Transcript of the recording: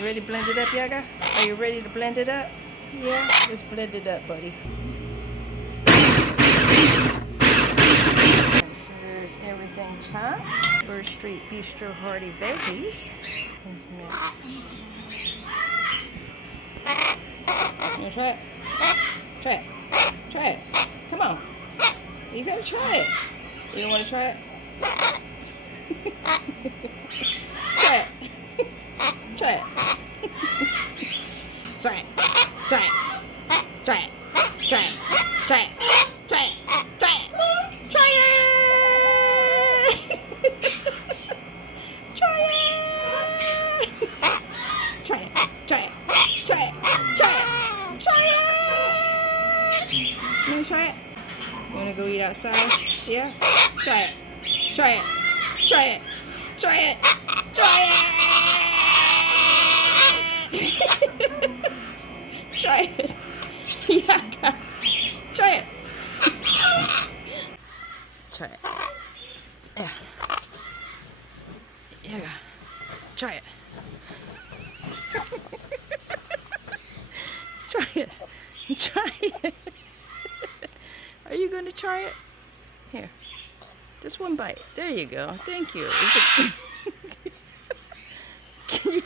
You ready to blend it up, Yaga? Are you ready to blend it up? Yeah, let's blend it up, buddy. So there's everything chopped. Bird Street Bistro Hearty Veggies. Let's mix. You wanna try it? Try it. Try it. Come on. You gotta try it. You don't wanna try it? Try it. Try it. Try it. Try it. Try it. Try it. Try it. Try it. Try it. Try it. Try it. Try it. Try it. Try it. Try it. Try it. You wanna try it? You wanna go eat outside? Yeah? Try it. Try it. Try it. Try it. Try it. Try it. Yaga. Try it. Try it. Yeah. Yaga. Try it. Try it. Try it. Are you going to try it? Here. Just one bite. There you go. Thank you. Is it... Can you